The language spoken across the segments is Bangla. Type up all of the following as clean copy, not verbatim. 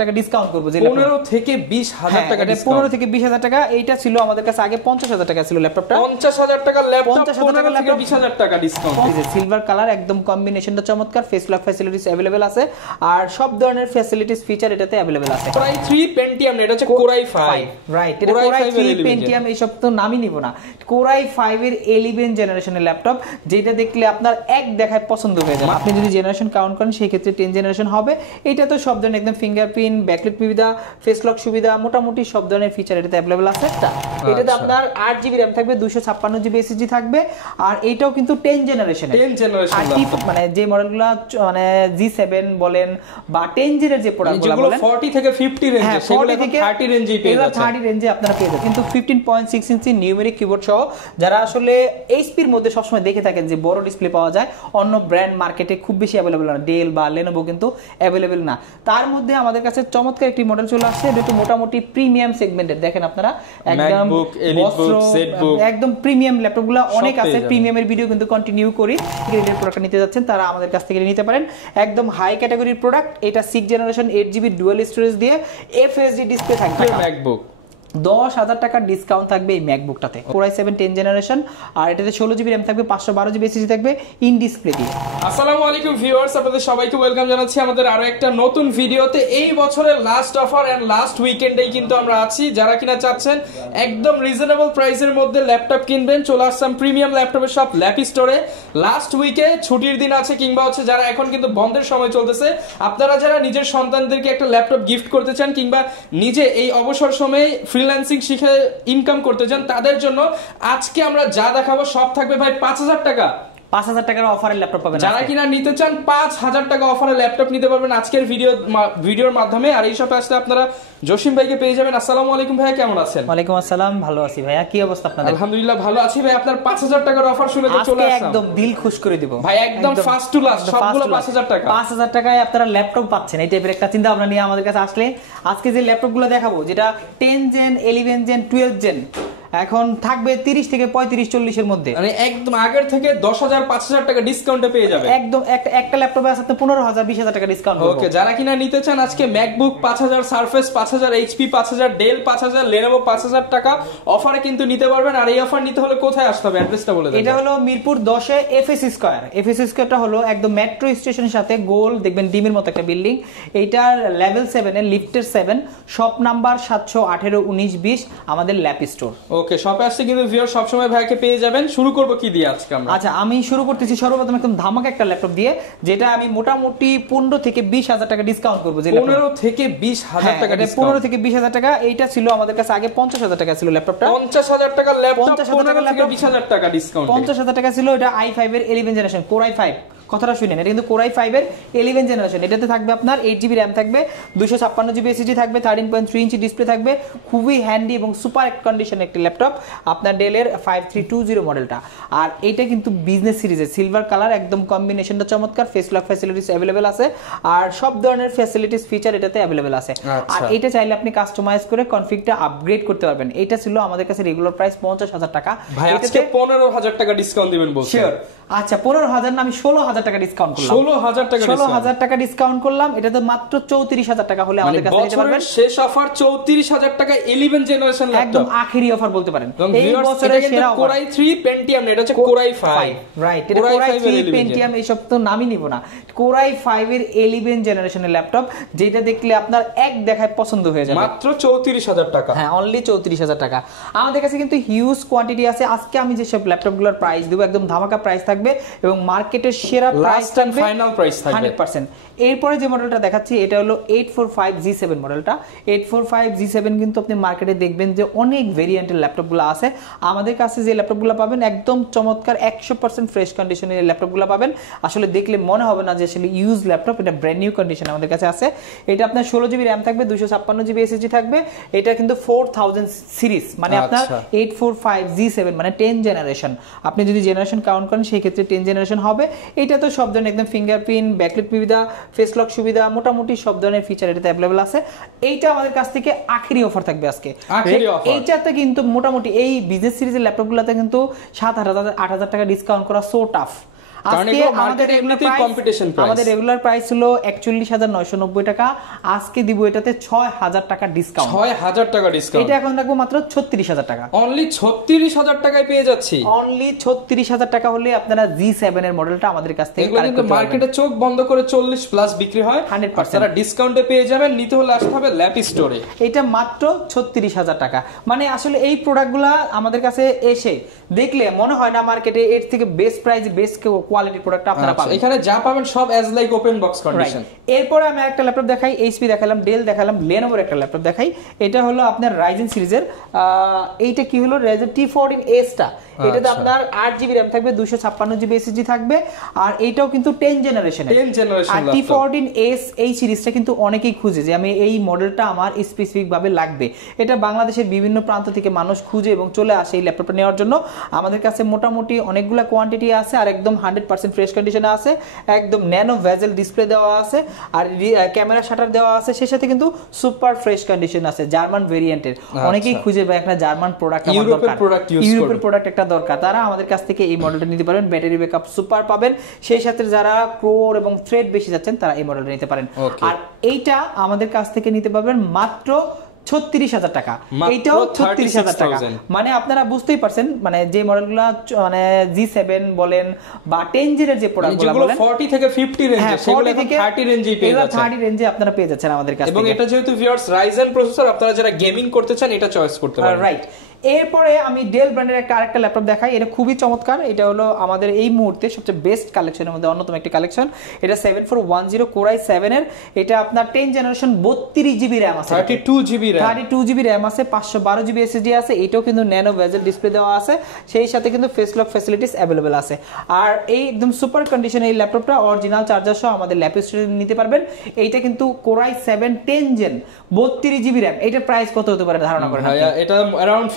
টাকা ডিসকাউন্ট করব যে 15 থেকে 20,000 টাকা ডিসকাউন্ট। 15 থেকে 20,000 টাকা। এইটা ছিল আমাদের কাছে আগে 50,000 টাকা ছিল ল্যাপটপটা। 50,000 টাকা ল্যাপটপ, 50,000 টাকা থেকে 20,000 টাকা ডিসকাউন্ট। এই যে সিলভার কালার, একদম কম্বিনেশনটা চমৎকার। ফেস লক ফ্যাসিলিটিস अवेलेबल আছে আর সব ধরনের ফ্যাসিলিটিস ফিচার এটাতে अवेलेबल আছে। Core i3 Pentium, এটা হচ্ছে Core i5 রাইট। এটা Core i3 Pentium এইসব তো নামই নিব না। Core i5 এর 11 জেনারেশনের ল্যাপটপ, যেটা দেখলে আপনার এক দেখায় পছন্দ হয়ে যাবে। আপনি যদি জেনারেশন কাউন্ট করেন সেই ক্ষেত্রে 10 জেনারেশন হবে। এটা তো সব ধরনের একদম ফিঙ্গারপ্রিন্ট, ব্যাকলাইট সুবিধা, ফেস লক সুবিধা, মোটামুটি সব ধরনের ফিচার এটাতে अवेलेबल আছে। এটাতে আপনার 8GB RAM থাকবে, 256GB SSD থাকবে আর এটাও কিন্তু 10 জেনারেশন মানে যে মডেলগুলো মানে G7 বলেন বা 10 এর যে প্রোডাক্টগুলো বলেন 40 থেকে 50 রেঞ্জে, সেগুলো এখন 30 রেঞ্জেই পেয়ে যাচ্ছে। 30 রেঞ্জে আপনারা পেয়ে যাবেন। কিন্তু 15.6 ইঞ্চি নিউমেরিক কিবোর্ড সহ, যারা আসলে HP এর মধ্যে সবসময় দেখে থাকেন যে বড় ডিসপ্লে পাওয়া যায়, অন্য ব্র্যান্ড মার্কেটে খুব বেশি अवेलेबल না, ডেল বা লেনোভো কিন্তু अवेलेबल না। তার মধ্যে আমাদের কাছে চমৎকার একটি মডেল চলে আসছে, এটা একটু মোটামুটি প্রিমিয়াম সেগমেন্টের। দেখেন আপনারা একদম একদম প্রিমিয়াম ল্যাপটপগুলো অনেক আছে। প্রিমিয়ামের ভিডিও কিন্তু কন্টিনিউ করি। গ্রেডের প্রোডাক্ট নিতে যাচ্ছেন তারা আমাদের কাছ থেকে নিতে পারেন। একদম হাই ক্যাটাগরির প্রোডাক্ট। এটা 6 জেনারেশন 8GB ডুয়াল স্টোরেজ দিয়ে FSD ডিসপ্লে থাকবে। ম্যাকবুক 10,000 টাকা ডিসকাউন্ট থাকবে এই ম্যাকবুকটাতে। Core i7 10 জেনারেশন আর এটাতে 16GB RAM থাকবে, 512GB SSD থাকবে ইন ডিসপ্লে দিয়ে। আসসালামু আলাইকুম ভিউয়ার্স, আপনাদের সবাইকে ওয়েলকাম জানাচ্ছি আমাদের আরো একটা নতুন ভিডিওতে। এই বছরের লাস্ট অফার এন্ড লাস্ট উইকেন্ডেই কিন্তু আমরা আছি। যারা কিনা চাচ্ছেন একদম রিজনেবল প্রাইসের মধ্যে ল্যাপটপ কিনবেন, চলে আসলাম প্রিমিয়াম ল্যাপটপের শপ ল্যাপি স্টোরে। লাস্ট উইকে ছুটির দিন আছে কিংবা হচ্ছে যারা এখন কিন্তু বন্ধের সময় চলতেছে, আপনারা যারা নিজের সন্তানদেরকে একটা ল্যাপটপ গিফট করতে চান কিংবা নিজে এই অবসর সময়ে ফ্রিল্যান্সিং শিখে ইনকাম করতে চান, তাদের জন্য আজকে আমরা যা দেখাবো সব থাকবে ভাই 5,000 টাকা। 5,000 টাকার অফারের ল্যাপটপ পাবেন। যারা কিনা নিতে চান 5,000 টাকা অফারের ল্যাপটপ নিতে পারবেন আজকের ভিডিওর মাধ্যমে। আর এই শপে আসলে আপনারা জসিম ভাইকে পেয়ে যাবেন। আসসালামু আলাইকুম ভাইয়া, কেমন আছেন? ওয়ালাইকুম আসসালাম, ভালো আছি ভাইয়া। কি অবস্থা আপনাদের? আলহামদুলিল্লাহ ভালো আছি ভাই। আপনার 5,000 টাকার অফার শুনে তো চলে আসলাম, একদম দিল খুশ করে দিব ভাই। একদম ফার্স্ট টু লাস্ট সবগুলো 5,000 টাকা। 5,000 টাকায় আপনারা ল্যাপটপ পাচ্ছেন। এই টাইপের একটা চিন্তা ভাবনা নিয়ে আমাদের কাছে আসলে আজকে যে ল্যাপটপগুলো দেখাবো, যেটা 10 জেন, 11 জেন, 12 জেন, এখন থাকবে 30 থেকে 35-40 এর মধ্যে। মানে একদম আগের থেকে 10,000 5,000 টাকা ডিসকাউন্টে পেয়ে যাবেন। একদম একটা ল্যাপটপে আছে 15,000 20,000 টাকা ডিসকাউন্ট। ওকে, যারা কিনা নিতে চান আজকে MacBook 5,000, Surface 5,000, HP 5,000, Dell 5,000, Lenovo 5,000 টাকা অফারে কিন্তু নিতে পারবেন। আর এই অফার নিতে হলে কোথায় আসতে হবে, অ্যাড্রেসটা বলে দেন। এটা হলো মিরপুর 10 এ FSC স্কয়ার। FSC স্কয়ারটা হলো একদম মেট্রো স্টেশনের সাথে গোল, দেখবেন ডিমের মতো একটা বিল্ডিং। এইটার লেভেল 7 এর লিফটের 7, শপ নাম্বার 718 19 20 আমাদের ল্যাপ স্টোর। ওকে, শপে আসলে কিন্তু ভিউয়ার সব সময় ভাইকে পেয়ে যাবেন। শুরু করব কি দিয়ে আজকে আমরা? আচ্ছা, আমি শুরু করতেছি সর্বপ্রথম একদম ধামাকা একটা ল্যাপটপ দিয়ে, যেটা আমি মোটামুটি 15 থেকে 20,000 টাকা ডিসকাউন্ট করব। যে 15 থেকে 20,000 টাকা ডিসকাউন্ট। 15 থেকে 20,000 টাকা। এইটা ছিল আমাদের কাছে আগে 50,000 টাকা ছিল ল্যাপটপটা। 50,000 টাকা ল্যাপটপ, 15 থেকে 20,000 টাকা ডিসকাউন্ট। 50,000 টাকা ছিল। এটা i5 এর 11 জেনারেশন, Core i5। কথাটা শুনেন, এটা কিন্তু Core i5 এর 11 জেনারেশন। এটাতে থাকবে আপনার 8GB RAM থাকবে, 256GB SSD থাকবে, 13.3 ইঞ্চি ডিসপ্লে থাকবে। খুবই হ্যান্ডি এবং সুপার কন্ডিশন একটি ল্যাপটপ। আপনার ডেলের 5320 মডেলটা। আর এটা কিন্তু বিজনেস সিরিজের সিলভার কালার, একদম কম্বিনেশনটা চমৎকার। ফেস লক ফ্যাসিলিটিস अवेलेबल আছে আর সব ধরনের ফ্যাসিলিটিস ফিচার এটাতে अवेलेबल আছে। আর এটা চাইলে আপনি কাস্টমাইজ করে কনফিগটা আপগ্রেড করতে পারবেন। এটা ছিল আমাদের কাছে রেগুলার প্রাইস 50,000 টাকা। ভাই আজকে 15,000 টাকা ডিসকাউন্ট দিবেন বলছেন? শিওর। আচ্ছা, 15,000 না, আমি 16,000 টাকা ডিসকাউন্ট করলাম। 16,000 টাকা ডিসকাউন্ট করলাম। এটা তো মাত্র 34,000 টাকা হলে আমাদের কাছে নিতে পারবেন। শেষ অফার 34,000 টাকা 11 জেনারেশন ল্যাপটপ, একদম আখেরি অফার বলতে পারেন। এই বছরের সেরা অফার। Core i3 Pentium, এটা হচ্ছে Core i5 রাইট। এটা Core i3 Pentium এইসব তো নামই নিব না। Core i5 এর 11 জেনারেশনের ল্যাপটপ, যেটা দেখলে আপনার এক দেখায় পছন্দ হয়ে যাবে। মাত্র 34,000 টাকা। হ্যাঁ, অনলি 34,000 টাকা। আমাদের কাছে কিন্তু হিউজ কোয়ান্টিটি আছে। আজকে আমি যে সব ল্যাপটপগুলোর প্রাইস দেব, একদম ধামাকা প্রাইস থাকবে এবং মার্কেটের সেরা প্রাইস থাকবে, ফাইনাল প্রাইস থাকবে 100%। এরপরে যে মডেলটা দেখাচ্ছি এটা হলো 845G7 মডেলটা। 845G7 কিন্তু আপনি মার্কেটে দেখবেন যে অনেক ভেরিয়েন্টের ল্যাপটপগুলো আছে। আমাদের কাছে যে ল্যাপটপগুলো পাবেন একদম চমৎকার 100% ফ্রেশ কন্ডিশনের ল্যাপটপগুলো পাবেন। আসলে দেখলে মনে হবে না যে আসলে ইউজ ল্যাপটপ, এটা ব্র্যান্ড নিউ কন্ডিশন আমাদের কাছে আছে। এটা আপনার 16GB RAM থাকবে, 256GB SSD থাকবে। এটা কিন্তু 4000 সিরিজ, মানে আপনার 845G7 মানে 10 জেনারেশন। আপনি যদি জেনারেশন কাউন্ট করেন সেই ক্ষেত্রে 10 জেনারেশন হবে। এটা তো সব ধরনের একদম ফিঙ্গারপ্রিন্ট, ব্যাকলাইট সুবিধা, ফেস লক সুবিধা, মোটামুটি সব ধরনের ফিচার এটাতে अवेलेबल আছে। এইটা আমাদের কাছ থেকে আখেরি অফার থাকবে আজকে। এইটাতে কিন্তু মোটামুটি এই বিজনেস সিরিজের ল্যাপটপগুলোতে কিন্তু 7,000 8,000 টাকা ডিসকাউন্ট করা সো টাফ। আজকে আমাদের রেগুলার প্রাইস হলো 41,990 টাকা, আজকে দিব এটাতে 6,000 টাকা ডিসকাউন্ট। 6,000 টাকা ডিসকাউন্ট, এটা এখন রাখবো মাত্র 36,000 টাকা। অনলি 36,000 টাকায় পেয়ে যাচ্ছি। অনলি 36,000 টাকা হলে আপনারা G7 এর মডেলটা আমাদের কাছ থেকে কালেক্ট করতে পারবেন। মার্কেটে চোখ বন্ধ করে 40 প্লাস বিক্রি হয়, 100% আপনারা ডিসকাউন্টে পেয়ে যাবেন। নিতে হলে আসতে হবে ল্যাপ স্টোরে। এটা মাত্র 36,000 টাকা। মানে আসলে এই প্রোডাক্টগুলো আমাদের কাছে এসে দেখলে মনে হয় না মার্কেটে এর থেকে best price best quality product আপনারা পাবেন। এখানে যা পাবেন সব as like open box condition. এরপরে আমি একটা ল্যাপটপ দেখাই, এইচপি দেখালাম, ডেল দেখালাম, লেনোভোর একটা ল্যাপটপ দেখাই। এটা হলো আপনার রাইজেন সিরিজের, এইটা কি হলো রাইজেন T14S টা। এটাতে আপনার 8GB RAM থাকবে, 256GB SSD থাকবে, আর এটাও কিন্তু 10 জেনারেশন। আর T14S এই সিরিজটা কিন্তু অনেকেই খুঁজে যে আমি এই মডেলটা আমার স্পেসিফিক ভাবে লাগবে। এটা বাংলাদেশের বিভিন্ন প্রান্ত থেকে মানুষ খুঁজে এবং চলে আসে এই ল্যাপটপটা নেওয়ার জন্য। আমাদের কাছে মোটামুটি অনেকগুলো কোয়ান্টিটি আছে, আর একদম 100% ফ্রেশ কন্ডিশনে আছে, একদম ন্যানো ভেজেল ডিসপ্লে দেওয়া আছে, আর ক্যামেরা শাটার দেওয়া আছে, সেই সাথে কিন্তু সুপার ফ্রেশ কন্ডিশন আছে জার্মান ভেরিয়েন্টের। অনেকেই খুঁজে বা একটা জার্মান প্রোডাক্ট আমার দরকার, ইউরোপের প্রোডাক্ট একটা দরকার, তারা আমাদের কাছ থেকে এই মডেলটা নিতে পারেন। ব্যাটারি ব্যাকআপ সুপার পাবেন, সেই সাথে যারা কোর এবং থ্রেড বেশি যাচ্ছেন তারা এই মডেলটা নিতে পারেন। আর এইটা আমাদের কাছ থেকে নিতে পারবেন মাত্র 36,000 টাকা। এইটাও 36,000 টাকা। মানে আপনারা বুঝতেই পারছেন, মানে যে মডেলগুলো মানে G7 বলেন বা 10 এর যে প্রোডাক্টগুলো বলেন 40 থেকে 50 রেঞ্জে, সেগুলো এখন 30 রেঞ্জেই পেয়ে যাচ্ছেন। 30 রেঞ্জে আপনারা পেয়ে যাচ্ছেন আমাদের কাছ থেকে। এবং এটা যেহেতু ভিউয়ার্স রাইজেন প্রসেসর, আপনারা যারা গেমিং করতে চান এটা চয়েস করতে পারেন। রাইট। এরপরে আমি ডেল ব্র্যান্ডের আরেকটা ল্যাপটপ দেখাই। এটা খুবই চমৎকার। এটা হলো আমাদের এই মুহূর্তে সবচেয়ে বেস্ট কালেকশনের মধ্যে অন্যতম একটি কালেকশন। এটা 7410 Core i7 এর। এটা আপনার 10 জেনারেশন, 32GB RAM আছে, 32GB RAM আছে, 512GB SSD আছে। এটাও কিন্তু ন্যানো ভেজেল ডিসপ্লে দেওয়া আছে, সেই সাথে কিন্তু ফেস লক ফ্যাসিলিটিস अवेलेबल আছে। আর এই একদম সুপার কন্ডিশনে এই ল্যাপটপটা অরিজিনাল চার্জার সহ আমাদের ল্যাপ স্টোরে নিতে পারবেন। এইটা কিন্তু Core i7 10 gen, 32GB RAM। এটার প্রাইস কত হতে পারে ধারণা করেন? এটা अराउंड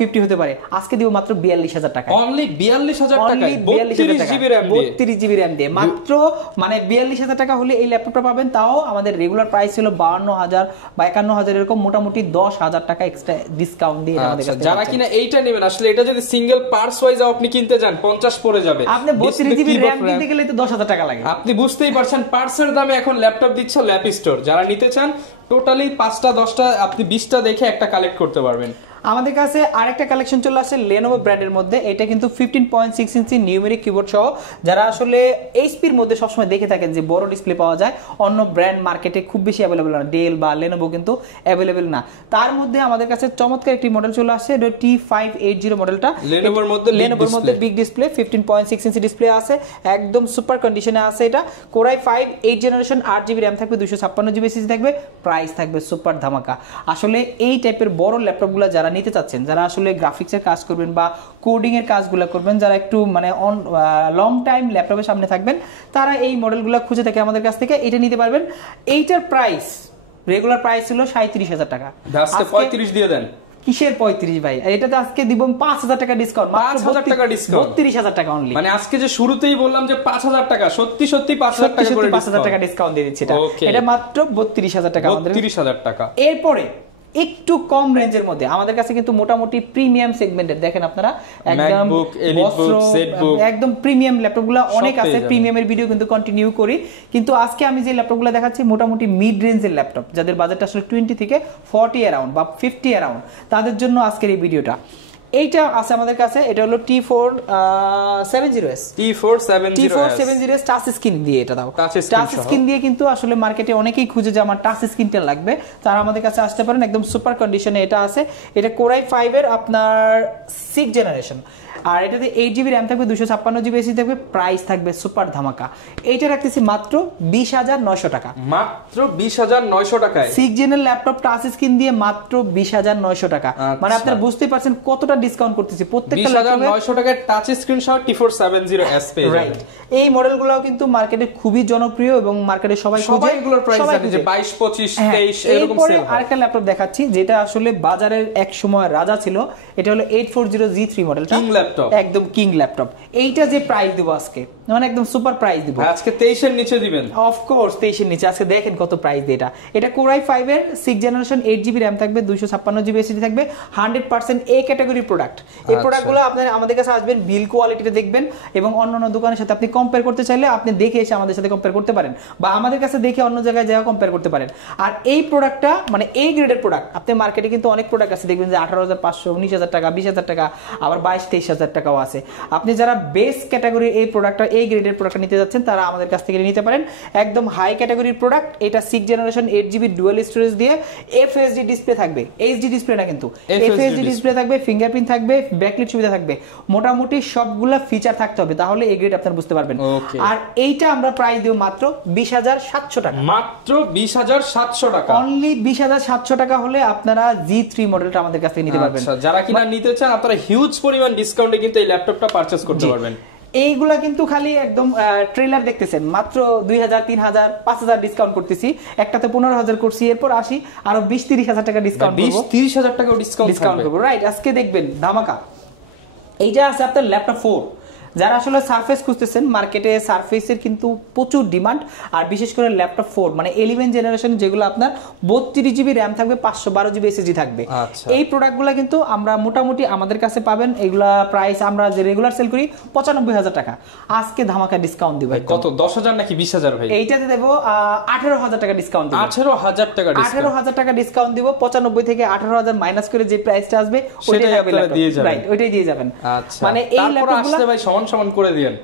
50 হতে পারে। আজকে দিব মাত্র 42,000 টাকা। অনলি 42,000 টাকায় 32GB RAM দিয়ে মাত্র, মানে 42,000 টাকা হলে এই ল্যাপটপটা পাবেন। তাও আমাদের রেগুলার প্রাইস ছিল 52,000 বা 51,000 এরকম, মোটামুটি 10,000 টাকা এক্সট্রা ডিসকাউন্ট দিয়ে আমাদের কাছে। যারা কিনা এইটা নেবেন, আসলে এটা যদি সিঙ্গেল পার্টস ওয়াইজ আপনি কিনতে যান 50 পড়ে যাবে। আপনি 32GB RAM কিনতে গেলে তো 10,000 টাকা লাগে। আপনি বুঝতেই পারছেন পার্টসের দামে এখন ল্যাপটপ দিচ্ছে ল্যাপ স্টোর। যারা নিতে চান টোটালি 5টা 10টা আপনি 20টা দেখে একটা কালেক্ট করতে পারবেন। আমাদের কাছে আরেকটা কালেকশন চলে আসছে Lenovo ব্র্যান্ডের মধ্যে। এটা কিন্তু 15.6 ইঞ্চি নিউমেরিক কিবোর্ড সহ। যারা আসলে এইচপি এর মধ্যে সবসময় দেখে থাকেন যে বড় ডিসপ্লে পাওয়া যায়, অন্য ব্র্যান্ড মার্কেটে খুব বেশি অ্যাভেলেবল না, ডেল বা Lenovo কিন্তু অ্যাভেলেবল না। তার মধ্যে আমাদের কাছে চমৎকার একটি মডেল চলে আসছে, এটা T580 মডেলটা। Lenovoর মধ্যে বিগ ডিসপ্লে, 15.6 ইঞ্চি ডিসপ্লে আছে, একদম সুপার কন্ডিশনে আছে। এটা Core i5 8 generation, 8GB RAM থাকবে, 256GB SSD থাকবে, প্রাইস থাকবে সুপার ধামাকা। আসলে এই টাইপের বড় ল্যাপটপগুলো যারা নিতে চাচ্ছেন, যারা আসলে গ্রাফিক্সের কাজ করবেন বা কোডিং এর কাজগুলো করবেন, যারা একটু মানে লং টাইম ল্যাপটপের সামনে থাকবেন, তারা এই মডেলগুলো খুঁজে থাকে আমাদের কাছ থেকে এটা নিতে পারবেন। এইটার প্রাইস রেগুলার প্রাইস ছিল 37,000 টাকা, আজকে 35 দিয়ে দেন। কিসের 35 ভাই? এটাতে আজকে দিব 5,000 টাকা ডিসকাউন্ট, 5,000 টাকা ডিসকাউন্ট, 32,000 টাকা অনলি। মানে আজকে যে শুরুতেই বললাম যে 5,000 টাকা, সত্যি 5,000 টাকা করে 5,000 টাকা ডিসকাউন্ট দিয়ে দিচ্ছি। এটা মাত্র 32,000 টাকা আমাদের। 32,000 টাকা। এরপরে একটু কম রেঞ্জের মধ্যে আমাদের কাছে কিন্তু মোটামুটি প্রিমিয়াম সেগমেন্টের, দেখেন আপনারা একদম প্রিমিয়াম ল্যাপটপগুলো অনেক আছে। প্রিমিয়ামের ভিডিও কিন্তু কন্টিনিউ করি, কিন্তু আজকে আমি যে ল্যাপটপগুলো দেখাচ্ছি মোটামুটি মিড রেঞ্জের ল্যাপটপ, যাদের বাজেট আসলে 20 থেকে 40 অ্যারাউন্ড বা 50 অ্যারাউন্ড, তাদের জন্য আজকের এই ভিডিওটা। এইটা আছে আমাদের কাছে, এটা হলো T470S টাচ স্ক্রিন দিয়ে। এটা দাও টাচ স্ক্রিন দিয়ে, কিন্তু আসলে মার্কেটে অনেকেই খুঁজে যে আমার টাচ স্ক্রিনটা লাগবে, তারা আমাদের কাছে আসতে পারেন। একদম সুপার কন্ডিশনে এটা আছে। এটা Core i5 এর আপনার 6 জেনারেশন, আর এটাতে 8GB RAM থাকবে, 256GB SSD থাকবে, প্রাইস থাকবে সুপার ধামাকা। এইটা রাখতেছি মাত্র 20,900 টাকা। মাত্র 20,900 টাকায় 6 জেনের ল্যাপটপ টাচ স্ক্রিন দিয়ে মাত্র 20,900 টাকা। মানে আপনারা বুঝতেই পারছেন কতটা ডিসকাউন্ট করতেছি। প্রত্যেকটা 20,900 টাকায় টাচ স্ক্রিন সহ T470S পেয়ে যাবেন। রাইট। এই মডেলগুলো কিন্তু মার্কেটে খুবই জনপ্রিয় এবং মার্কেটে সবাই এগুলোর প্রাইস জানে যে 22, 25, 23 এরকম সেল হয়। আরেকটা ল্যাপটপ দেখাচ্ছি যেটা আসলে বাজারের এক সময় রাজা ছিল। এটা হলো 840G3 মডেলটা, একদম কিং ল্যাপটপ। এইটা যে প্রাইস দেব আজকে মানে একদম সুপার প্রাইস দিব আজকে 23 এর নিচে দিবেন অফ কোর্স 23 এর নিচে আজকে দেখেন কত প্রাইস দিয়ে এটা Core i5 এর 6 জেনারেশন 8GB RAM থাকবে 256GB SSD থাকবে 100% এ ক্যাটাগরির প্রোডাক্ট এই প্রোডাক্টগুলো আপনারা আমাদের কাছে আসবেন বিল কোয়ালিটিতে দেখবেন এবং অন্যান্য দোকানের সাথে আপনি কম্পেয়ার করতে চাইলে আপনি দেখে এসে আমাদের সাথে কম্পেয়ার করতে পারেন বা আমাদের কাছে দেখে অন্য জায়গায় যাওয়া কম্পেয়ার করতে পারেন আর এই প্রোডাক্টটা মানে এই গ্রেডের প্রোডাক্ট আপনি মার্কেটে কিন্তু অনেক প্রোডাক্ট আছে দেখবেন যে 18500 19000 টাকা 20000 টাকা আবার 22-23000 টাকাও আছে আপনি যারা বেস ক্যাটাগরির এই প্রোডাক্টটা এই গ্রেডের প্রোডাক্ট নিতে যাচ্ছেন তারা আমাদের কাছ থেকে নিতে পারেন একদম হাই ক্যাটাগরির প্রোডাক্ট এটা 6 জেনারেশন 8GB ডুয়াল স্টোরেজ দিয়ে FHD ডিসপ্লে থাকবে এইচডি ডিসপ্লে না কিন্তু FHD ডিসপ্লে থাকবে ফিঙ্গারপ্রিন্ট থাকবে ব্যাকলাইট সুবিধা থাকবে মোটামুটি সবগুলা ফিচার থাকতে হবে তাহলে এই গ্রেড আপনারা বুঝতে পারবেন আর এইটা আমরা প্রাইস দেব মাত্র 20700 টাকা মাত্র 20700 টাকা অনলি 20700 টাকা হলে আপনারা G3 মডেলটা আমাদের কাছ থেকে নিতে পারবেন আচ্ছা যারা কিনা নিতে চান আপনারা হিউজ পরিমাণ ডিসকাউন্টে কিন্তু এই ল্যাপটপটা পারচেজ করতে পারবেন এইগুলা কিন্তু খালি একদম ট্রেলার দেখতেছেন মাত্র 2000 3000 5000 ডিসকাউন্ট করতেছি একটাতে 15000 করছি এরপর আসি আরো 20-30,000 টাকা ডিসকাউন্ট করব 20-30,000 টাকা ডিসকাউন্ট করব রাইট আজকে দেখবেন ধামাকা এইটা আছে আপনার ল্যাপটপ 4 যারা আসলে সারফেস খুঁজতেছেন মার্কেটে সারফেসের কিন্তু প্রচুর ডিমান্ড আর বিশেষ করে ল্যাপটপ 4 মানে 11 জেনারেশন যেগুলো আপনার 32GB RAM থাকবে 512GB SSD থাকবে এই প্রোডাক্টগুলো কিন্তু আমরা মোটামুটি আমাদের কাছে পাবেন এগুলা প্রাইস আমরা যে রেগুলার সেল করি 95000 টাকা আজকে ধামাকা ডিসকাউন্ট দিব কত 10000 নাকি 20000 ভাই এইটাতে দেব 18000 টাকা ডিসকাউন্ট দিব 18000 টাকা ডিসকাউন্ট 18000 টাকা ডিসকাউন্ট দিব 95 থেকে 18000 মাইনাস করে যে প্রাইসটা আসবে ওইটাই আপনারা দিয়ে যাবেন রাইট ওইটাই দিয়ে যাবেন আচ্ছা মানে এই ল্যাপটপগুলো আসলে ভাই সমান করে দিয়েন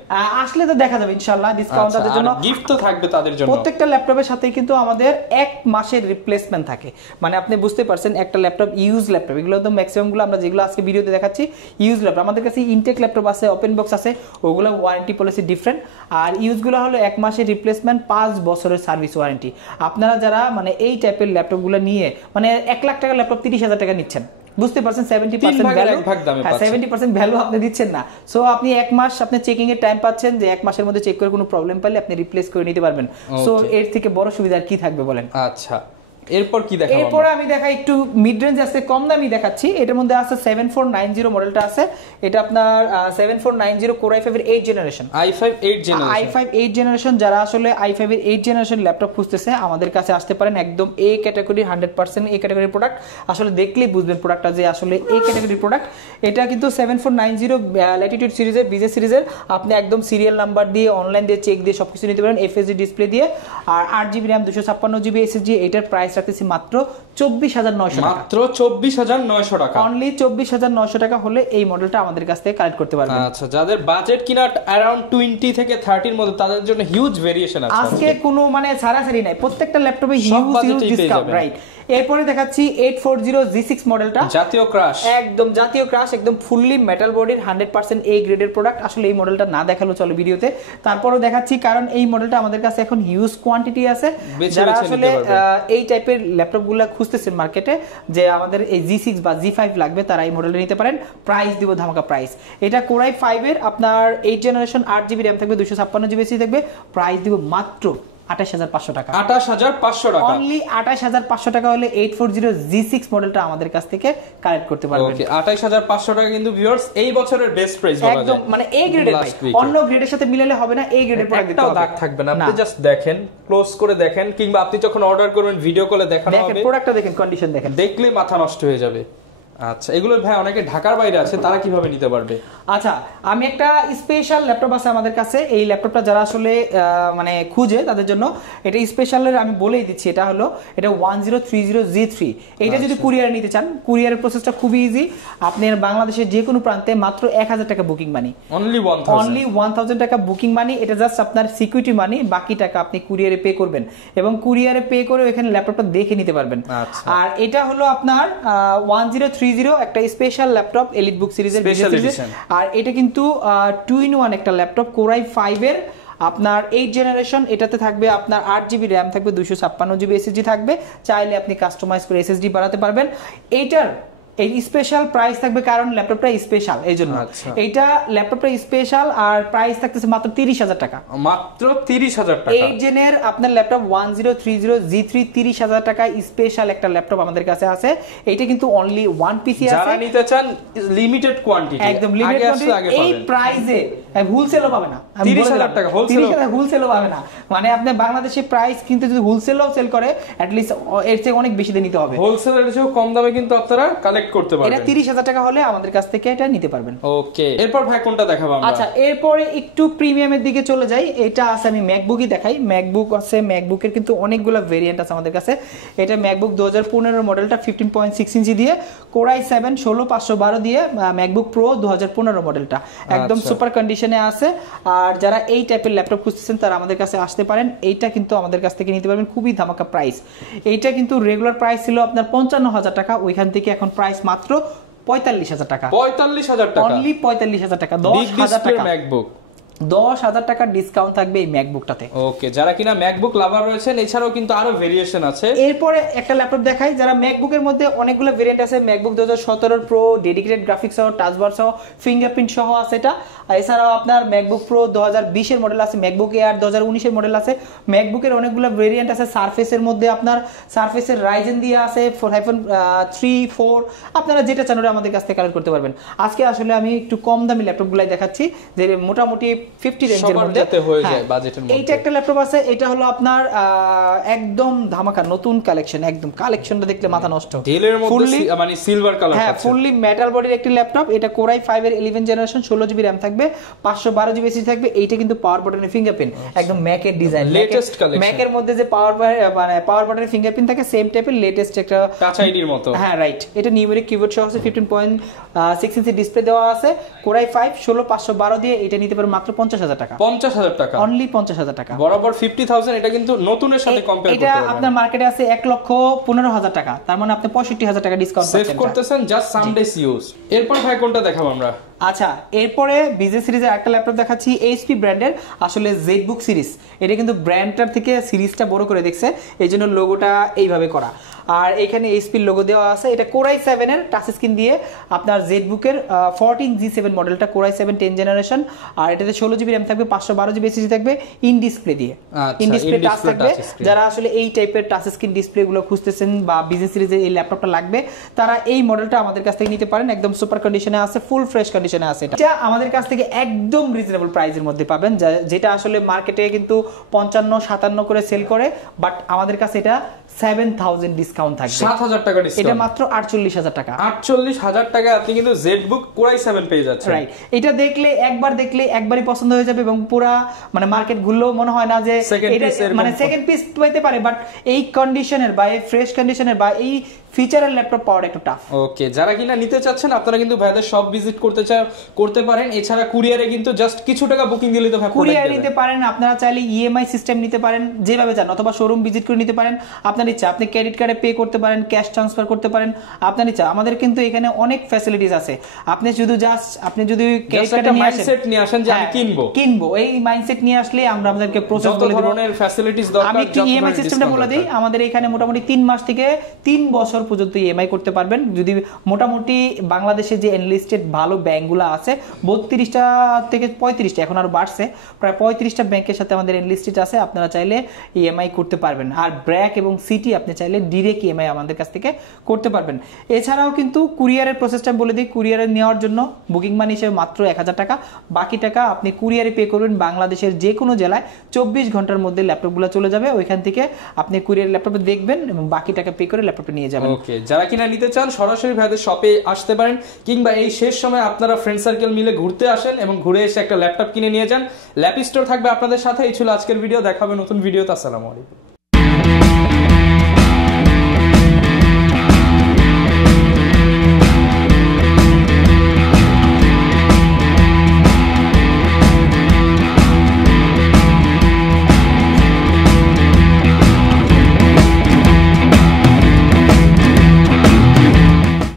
আসলে তো দেখা যাবে ইনশাআল্লাহ ডিসকাউন্ট তাদের জন্য গিফট তো থাকবে তাদের জন্য প্রত্যেকটা ল্যাপটপের সাথে কিন্তু আমাদের 1 মাসের রিপ্লেসমেন্ট থাকে মানে আপনি বুঝতে পারছেন একটা ল্যাপটপ ইউজ ল্যাপটপ এগুলো তো ম্যাক্সিমাম গুলো আমরা যেগুলো আজকে ভিডিওতে দেখাচ্ছি ইউজ ল্যাপটপ আমাদের কাছে ইনটেক ল্যাপটপ আছে ওপেন বক্স আছে ওগুলো ওয়ারেন্টি পলিসি ডিফারেন্ট আর ইউজ গুলো হলো 1 মাসের রিপ্লেসমেন্ট 5 বছরের সার্ভিস ওয়ারেন্টি আপনারা যারা মানে এই টাইপের ল্যাপটপগুলো নিয়ে মানে 1 লাখ টাকার ল্যাপটপ 30000 টাকা নিচ্ছেন বুঝতে পারছেন 70% ভ্যালু 70% ভ্যালু আপনি দিচ্ছেন না সো আপনি এক মাস আপনি চেকিং এর টাইম পাচ্ছেন যে এক মাসের মধ্যে চেক করে কোনো প্রবলেম পাইলে আপনি রিপ্লেস করে নিতে পারবেন সো এর থেকে বড় সুবিধা কি থাকবে বলেন আচ্ছা এরপর কি দেখাবো এরপর আমি দেখাই একটু মিড রেঞ্জ আছে কম দামি দেখাচ্ছি এটার মধ্যে আছে 7490 মডেলটা আছে এটা আপনার 7490 Core i5 এর 8 জেনারেশন i5 8 জেনারেশন যারা আসলে i5 এর 8 জেনারেশন ল্যাপটপ খুঁজতেছে আমাদের কাছে আসতে পারেন একদম এ ক্যাটাগরি 100% এ ক্যাটাগরির প্রোডাক্ট আসলে দেখলেই বুঝবেন প্রোডাক্টটা যে আসলে এ ক্যাটাগরির প্রোডাক্ট এটা কিন্তু 7490 ল্যাটিটিউড সিরিজের বিজে সিরিজের আপনি একদম সিরিয়াল নাম্বার দিয়ে অনলাইন দিয়ে চেক দিয়ে সবকিছু নিতে পারেন FHD ডিসপ্লে দিয়ে আর 8GB RAM 256GB SSD এটার প্রাইস রাখতেছি মাত্র 24900 টাকা মাত্র 24900 টাকা অনলি 24900 টাকা হলে এই মডেলটা আমাদের কাছ থেকে কালেক্ট করতে পারবেন আচ্ছা যাদের বাজেট কিনা अराउंड 20 থেকে 30 এর মধ্যে তাদের জন্য হিউজ ভেরিয়েশন আছে আজকে কোনো মানে ছাড়াছাড়ি নাই প্রত্যেকটা ল্যাপটপে হিউজ ডিসকাউন্ট রাইট এরপরে দেখাচ্ছি 840 G6 মডেলটা জাতীয় ক্রাশ একদম জাতীয় ক্রাশ একদম ফুললি মেটাল বডির 100% এ গ্রেডের প্রোডাক্ট আসলে এই মডেলটা না দেখালো চলো ভিডিওতে তারপরও দেখাচ্ছি কারণ এই মডেলটা আমাদের কাছে এখন হিউজ কোয়ান্টিটি আছে যারা আসলে এই টাইপের ল্যাপটপগুলো খুঁজতেছেন মার্কেটে যে আমাদের এই G6 বা G5 লাগবে তারা এই মডেলটা নিতে পারেন প্রাইস দিব ধামাকা প্রাইস এটা Core i5 এর আপনার 8 জেনারেশন 8GB RAM থাকবে 256GB SSD থাকবে প্রাইস দিব মাত্র 28500 টাকা 28500 টাকা অনলি 28500 টাকা হলে 840 G6 মডেলটা আমাদের কাছ থেকে কালেক্ট করতে পারবেন ওকে 28500 টাকা কিন্তু ভিউয়ার্স এই বছরের বেস্ট প্রাইস বলা যায় একদম মানে এ গ্রেডের ভাই অন্য গ্রেডের সাথে মিলালে হবে না এই গ্রেডের প্রোডাক্ট দিতে হবে দাগ থাকবে না আপনি জাস্ট দেখেন ক্লোজ করে দেখেন কিংবা আপনি যখন অর্ডার করবেন ভিডিও কলে দেখানো হবে দেখেন প্রোডাক্টটা দেখেন কন্ডিশন দেখেন দেখলে মাথা নষ্ট হয়ে যাবে আচ্ছা এগুলো ভাই অনেকে ঢাকার বাইরে আছে তারা কিভাবে নিতে পারবে আচ্ছা আমি একটা স্পেশাল ল্যাপটপ আছে আমাদের কাছে এই ল্যাপটপটা যারা আসলে মানে খুঁজে তাদের জন্য এটা স্পেশালের আমি বলেই দিচ্ছি এটা হলো এটা 1030G3 এটা যদি কুরিয়ারে নিতে চান কুরিয়ারের প্রসেসটা খুবই ইজি আপনি বাংলাদেশের যে কোনো প্রান্তে মাত্র 1000 টাকা বুকিং মানি অনলি 1000 টাকা বুকিং মানি এটা জাস্ট আপনার সিকিউরিটি মানি বাকি টাকা আপনি কুরিয়ারে পে করবেন এবং কুরিয়ারে পে করে এখানে ল্যাপটপটা দেখে নিতে পারবেন আর এটা হলো আপনার 1030 একটা স্পেশাল ল্যাপটপ এলিট বুক সিরিজের আর এটা কিন্তু 2-in-1 একটা ল্যাপটপ Core i5 এর আপনার 8 জেনারেশন এটাতে থাকবে আপনার 8GB RAM থাকবে 256GB SSD থাকবে চাইলে আপনি কাস্টমাইজ করে SSD বাড়াতে পারবেন এটার এই স্পেশাল প্রাইস থাকবে কারণ ল্যাপটপটা স্পেশাল এই জন্য। এইটা ল্যাপটপটা স্পেশাল আর প্রাইস থাকতেছে মাত্র 30,000 টাকা। মাত্র 30,000 টাকা। 8 জেনের আপনার ল্যাপটপ 1030G3 30,000 টাকা স্পেশাল একটা ল্যাপটপ আমাদের কাছে আছে। এটা কিন্তু অনলি ওয়ান পিসি আছে, যারা নিতে চান লিমিটেড কোয়ান্টিটি, একদম লিমিটেড কোয়ান্টিটি। এই প্রাইসে হোলসেলও পাবে না, 30,000 টাকা হোলসেলও পাবে না। মানে আপনি বাংলাদেশে প্রাইস কিন্তু যদি হোলসেলও সেল করে অ্যাট লিস্ট এর চেয়ে অনেক বেশি দিয়ে নিতে হবে। হোলসেলের চেয়ে কম দামে কিন্তু আপনারা কালেক্ট করতে পারবেন। এটা 30,000 টাকা হলে আমাদের কাছ থেকে এটা নিতে পারবেন। ওকে, এরপর ভাই কোনটা দেখাবো আমরা? আচ্ছা, এরপরে একটু প্রিমিয়ামের দিকে চলে যাই। এটা আছে, আমি ম্যাকবুকই দেখাই। ম্যাকবুক আছে, ম্যাকবুকের কিন্তু অনেকগুলো ভেরিয়েন্ট আছে আমাদের কাছে। এটা ম্যাকবুক 2015 মডেলটা 15.6 ইঞ্চি দিয়ে কোরাই 7 16512 দিয়ে ম্যাকবুক প্রো 2015 মডেলটা একদম সুপার কন্ডিশনে আছে। আর যারা এই টাইপের ল্যাপটপ খুঁজতেছেন তারা আমাদের কাছে আসতে পারেন। এইটা কিন্তু আমাদের কাছ থেকে নিতে পারবেন খুবই ধামাকা প্রাইস। এইটা কিন্তু রেগুলার প্রাইস ছিল আপনার 55,000 টাকা, ওইখান থেকে এখন প্রাইস মাত্র 45,000 টাকা। 45,000 টাকা, অনলি 45,000 টাকা। 10,000 টাকা ম্যাকবুক, 10,000 টাকা ডিসকাউন্ট থাকবে এই ম্যাকবুকটাতে। ওকে, যারা কিনা ম্যাকবুক লাভার রয়েছেন, এছাড়াও কিন্তু আরো ভেরিয়েশন আছে। এরপরে একটা ল্যাপটপ দেখাই, যারা ম্যাকবুকের মধ্যে অনেকগুলো ভেরিয়েন্ট আছে। ম্যাকবুক 2017 প্রো ডেডিকেটেড গ্রাফিক্স সহ, টাচ বার সহ, ফিঙ্গারপ্রিন্ট সহ আছে এটা। এছাড়াও আপনার ম্যাকবুক প্রো 2020 এর মডেল আছে, ম্যাকবুক এয়ার 2019 এর মডেল আছে। ম্যাকবুকের অনেকগুলো ভেরিয়েন্ট আছে। সারফেসের মধ্যে আপনার সারফেসের রাইজেন দিয়ে আছে 4-3 4, আপনারা যেটা চান আমাদের কাছ থেকে কালেক্ট করতে পারবেন। আজকে আসলে আমি একটু কম দামি ল্যাপটপগুলাই দেখাচ্ছি, যে মোটামুটি 50 রেঞ্জের মধ্যে হয়ে যায় বাজেটের মধ্যে। এইটা একটা ল্যাপটপ আছে, এটা হলো আপনার একদম ধামাকা নতুন কালেকশন। একদম কালেকশনটা দেখলে মাথা নষ্ট। ডেলের মধ্যে মানে সিলভার কালার, হ্যাঁ, ফুললি মেটাল বডির একটি ল্যাপটপ। এটা কোরাই 5 এর 11 জেনারেশন, 16GB RAM থাকবে, 512GB SSD থাকবে। এইটা কিন্তু পাওয়ার বাটনের ফিঙ্গারপ্রিন্ট, একদম ম্যাকের ডিজাইন, লেটেস্ট কালেকশন। ম্যাকের মধ্যে যে পাওয়ার বাটনের ফিঙ্গারপ্রিন্ট থাকে সেম টাইপের লেটেস্ট একটা টাচ আইডির মতো। হ্যাঁ, রাইট। এটা নিউমেরিক কিবোর্ড সহ আছে, 15.6 ইঞ্চি ডিসপ্লে দেওয়া আছে। কোরাই 5 16512 দিয়ে এটা নিতে পারবেন মাত্র 50,000 টাকা। 50,000 টাকা, অনলি 50,000 টাকা। বরাবর 50,000। এটা কিন্তু নতুনের সাথে কম্পেয়ার করতে পারবেন। এটা আপনার মার্কেটে আছে 1,15,000 টাকা, তার মানে আপনি 65,000 টাকা ডিসকাউন্ট সেভ করতেছেন জাস্ট সাম ডেজ ইউজ। এরপর ভাই কোনটা দেখাবো আমরা? আচ্ছা, এরপরে বিজনেস সিরিজের একটা ল্যাপটপ দেখাচ্ছি, এইচপি ব্র্যান্ডের। আসলে জেডবুক সিরিজ, এটা কিন্তু ব্র্যান্ডটার থেকে সিরিজটা বড় করে দেখছে, এই জন্য লোগোটা এইভাবে করা। আর এখানে এইচপির লোগো দেওয়া আছে। এটা কোরাই 7 এর টাচ স্ক্রিন দিয়ে আপনার জেডবুকের 14G7 মডেলটা, কোরাই 7 10 জেনারেশন। আর এটাতে 16GB RAM থাকবে, 512GB SSD থাকবে, ইন ডিসপ্লে দিয়ে। ইন ডিসপ্লে টাচ থাকবে। যারা আসলে এই টাইপের টাচ স্ক্রিন ডিসপ্লে গুলো খুঁজতেছেন বা বিজনেস সিরিজে এই ল্যাপটপটা লাগবে, তারা এই মডেলটা আমাদের কাছ থেকে নিতে পারেন। একদম সুপার কন্ডিশনে আছে, ফুল ফ্রেশ কন্ডিশনে আছে। এটা আমাদের কাছ থেকে একদম রিজনেবল প্রাইসের মধ্যে পাবেন, যেটা আসলে মার্কেটে কিন্তু 55-57 করে সেল করে, বাট আমাদের কাছে এটা 7,000 ডিসকাউন্ট থাকবে। 7,000 টাকা ডিসকাউন্ট, এটা মাত্র 48,000 টাকা। 48,000 টাকা আপনি কিন্তু জেডবুক কোরাই 7 পেয়ে যাচ্ছেন। রাইট। এটা একবার দেখলে একবারই পছন্দ হয়ে যাবে এবং পুরা মানে মার্কেট ঘুরলেও মনে হয় না যে এটা মানে সেকেন্ড পিস পেতে পারে, বাট এই কন্ডিশনের বা এই ফ্রেশ কন্ডিশনের বা এই ফিচারের ল্যাপটপ পাওয়ার একটু টাফ। ওকে, যারা কিনা নিতে চাচ্ছেন আপনারা কিন্তু ভাইদের সব ভিজিট করতে পারেন। এছাড়া কুরিয়ারে কিন্তু জাস্ট কিছু টাকা বুকিং দিলে তো ভাই কুরিয়ার নিতে পারেন। আপনারা চাইলে ইএমআই সিস্টেম নিতে পারেন, যেভাবে চান, অথবা শোরুম ভিজিট করে নিতে পারেন। আপনার ইচ্ছা, আপনি ক্রেডিট কার্ডে পে করতে পারেন, ক্যাশ ট্রান্সফার করতে পারেন, আপনার ইচ্ছা। আমাদের কিন্তু এখানে অনেক ফ্যাসিলিটিস আছে। আপনি যদি ক্রেডিট কার্ডে মাইন্ডসেট নিয়ে আসেন যে আমি কিনবো, এই মাইন্ডসেট নিয়ে আসলে আমরা আপনাদেরকে প্রসেস বলে দেব। ধরনের ফ্যাসিলিটিস দরকার। আমি একটু ইএমআই সিস্টেমটা বলে দেই। আমাদের এখানে মোটামুটি 3 মাস থেকে 3 বছর পর্যন্ত ইএমআই করতে পারবেন। যদি মোটামুটি বাংলাদেশে যে এনলিস্টেড ভালো ব্যাংকগুলো আছে 32টা থেকে 35টা, এখন আরো বাড়ছে, প্রায় 35টা ব্যাংকের সাথে আমাদের এনলিস্টেড আছে। আপনারা চাইলে ইএমআই করতে পারবেন। আর ব্র্যাক এবং সিটি আপনি চাইলে ডিরেক্ট ইএমআই আমাদের কাছ থেকে করতে পারবেন। এছাড়াও কিন্তু কুরিয়ারের প্রসেসটা বলে দিই। কুরিয়ারে নেওয়ার জন্য বুকিং মানি হিসেবে মাত্র 1,000 টাকা, বাকি টাকা আপনি কুরিয়ারে পে করবেন। বাংলাদেশের যে কোনো জেলায় 24 ঘন্টার মধ্যে ল্যাপটপগুলো চলে যাবে। ওইখান থেকে আপনি কুরিয়ার ল্যাপটপে দেখবেন এবং বাকি টাকা পে করে ল্যাপটপে নিয়ে যাবেন। ওকে, যারা কিনা নিতে চান সরাসরি ভাইদের শপে আসতে পারেন, কিংবা এই শেষ সময় আপনারা ফ্রেন্ড সার্কেল মিলে ঘুরতে আসেন এবং ঘুরে এসে একটা ল্যাপটপ কিনে নিয়ে যান। ল্যাপ স্টোর থাকবে আপনাদের সাথে। এই ছিল আজকের ভিডিও, দেখা হবে নতুন ভিডিওতে। আসসালামু আলাইকুম।